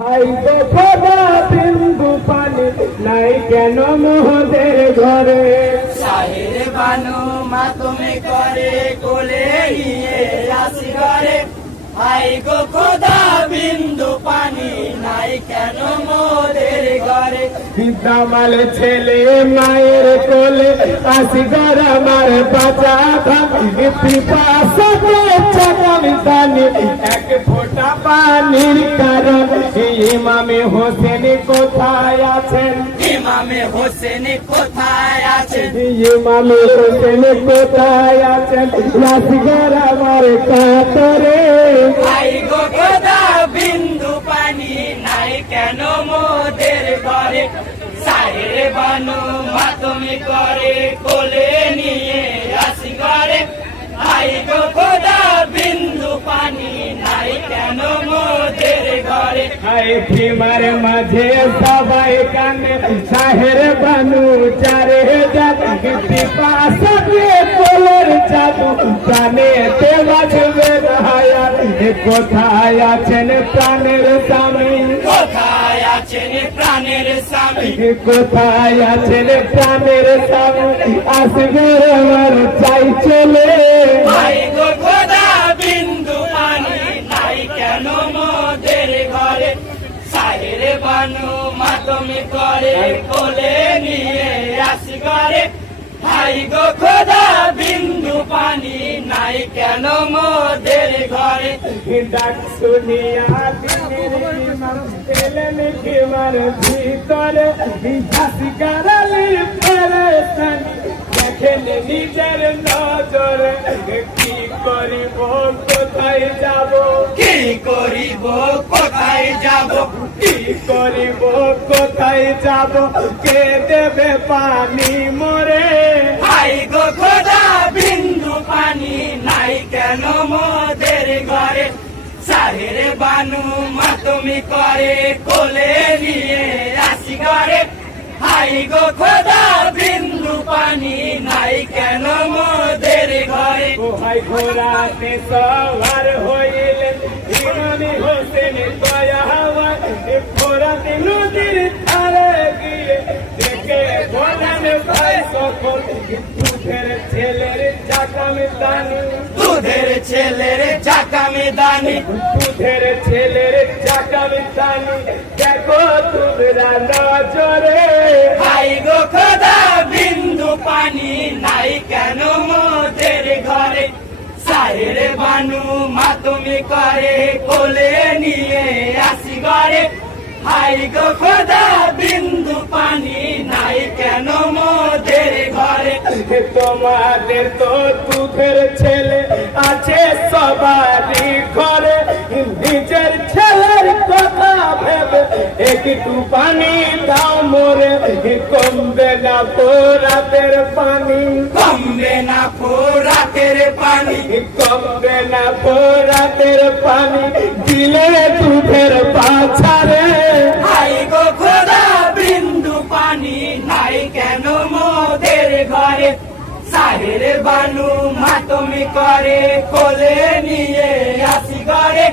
I তো খোদা বিন্দু পানি নাই কেন মোহদের ঘরে। শাহের বানু মাতমে করে কোলে নিয়ে আসি ঘরে। আই গো খোদা বিন্দু পানি নাই কেন মোদের ঘরে। দামাল ছেলে মায়ের কোলে আসি ঘর আমার বাঁচা থাম। পিপাসাতে চাকামি পানি এক ফোঁটা পানির কারণ। ইমামে হোসেন কোথায় আছেন? ইমামে হোসেন কোথায় আছেন? ইমামে হোসেন কোথায় আছেন? আসি ঘর আমার কাতরে। আই গো খোদা বিন্দু পানি নাই কেন মোদের ঘরে। শাহের বানু মাতমে করে কোলে নিয়ে আসি ঘরে। আই গো খোদা বিন্দু পানি নাই কেন মোদের ঘরে। আই ফিমার মাঝে সবাই কানে শাহের বানু চারে যাবে। পিপাসাতে কোলের জাদু প্রাণেতে বাজবে হায়ার। কোথায় আছেন প্রাণের স্বামী? কোথায় আছেন প্রাণের স্বামী? কোথায় আছেন প্রাণের স্বামী? আসবে আমার চাই চলে। আই গো খোদা বিন্দু পানি নাই কেন মোদের ঘরে। শাহের বানু মাতমে করে কোলে নিয়ে আসি ঘরে। আই গো খোদা বিন্দু পানি নাই কেন মোদের ঘরে। ডাক শুনিয়া দিনের ইমাম এলেন খেমার ভিতরে। হাসি কারালি পেরেছেন দেখেন নিজের নজরে। কি করিব কোথায় যাব? কি করিব কোথায় যাব? কি করিব কোথায় যাব? কে দেবে পানি মরে? আই গো খোদা বিন্দু পানি নাই কেন মোদের ঘরে। শাহের বানু মাতমি করে কোলে নিয়ে আসি ঘরে। আই গো খোদা বিন্দু পানি নাই কেন মোদের ঘরে। ওহাই ঘোড়াতে সওয়ার হইলেন ইমামে হোসেন দয়াওয়ার। ঘোড়াতে নদীর ধারে গিয়ে দেখে বলেন ভাই সকল। দুধের ছেলের চাকামে দানি, দুধের ছেলের চাকামে দানি। দুধের ছেলের চাকামে দানি দেখো তোমরা নজরে। আই গো খোদা বিন্দু পানি নাই কেন মোদের ঘরে। শাহের বানু মাতমি করে কোলে নিয়ে আসি ঘরে। আই গো খোদা বিন্দু পানি নাই কেন মোদের ঘরে। তোমাদের তো দুধের ছেলে আছে সবারই ঘরে। নিজের ছেলের কথা ভেবে একটু পানি দাও মোরে। কমবে না পোরাতের পানি, কমবে না ফোরাতের পানি। কমবে না পোরাতের পানি দিলে দুধের বাছারে। আই গো খোদা বিন্দু পানি নাই কেন মোদের ঘরে। শাহের বানু মাতমি করে কোলে নিয়ে আসি ঘরে।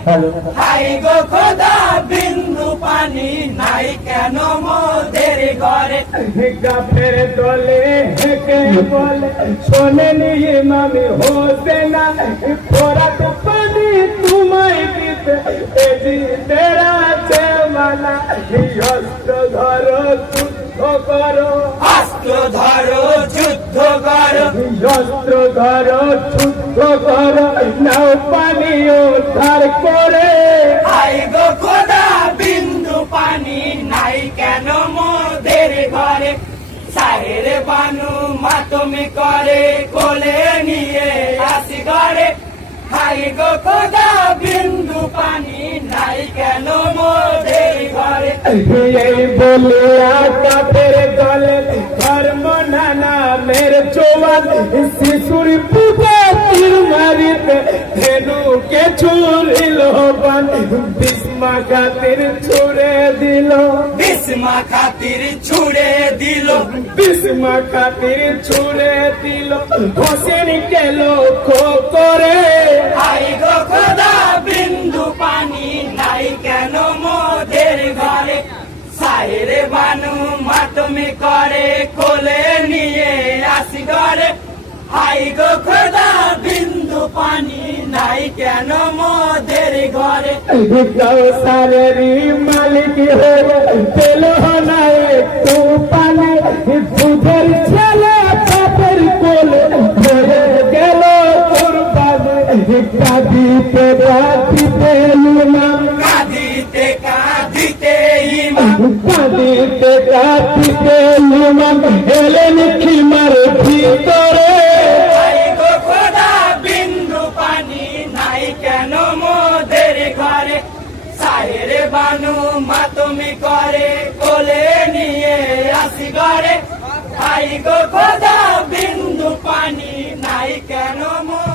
আই গো খোদা বিন্দু পানি নাই কেন মোদের ঘরে। গাফের দলে হেঁকে বলে শোনেনি ইমামে হোসেন। ফোরাত পানি তোমায় দিতে এদিনের আছে মানা। অস্ত্র ধরো যুদ্ধ করো, অস্ত্র ধরো যুদ্ধ করো। অস্ত্র ধরো যুদ্ধ করো, নাও পানি উদ্ধার করে। আই গো খোদা বিন্দু পানি নাই কেন মোদের ঘরে। শাহের বানু মাতমি করে কোলে নিয়ে আসি ঘরে। আই গো খোদা বিন্দু পানি নাই কেন মোদের ঘরে। এই বলিয়া কাপের দলে ধর্ম নামের চোয়াল। শিশুর পুজো তীর মারিতে ধেনুকে ছুড়িল বান। বিস্মা খাতির ছুড়ে দিল, বিস্মা খাতির ছুড়ে দিল। বিস্মা খাতির ছুড়ে দিল হোসেন কে লক্ষ্য করে। আই গো খোদা বিন্দু পানি নাই কেন মোদের সাহেরে বানু মাতমি করে কোলে নিয়ে আসি ঘরে হাই গো খোদা বিন্দু পানি নাই কেন মোদের ঘরে কৌসারের মালিক হয়ে পেল না একটু পানি দুধের ছেলে বাপের কোলে ধরে গেল কুরবানি কাঁদিতে কাঁদিতে ইমাম কাঁদিতে কাঁদিতে ইমাম কাঁদিতে কাঁদিতে ইমাম এলেন খিমার ভিতরে হাই গো খোদা বিন্দু পানি নাই কেন মোদের ঘরে সাহেরে বানু মাতমি করে কোলে নিয়ে আসি ঘরে হাই গো খোদা বিন্দু পানি নাই কেন মোদের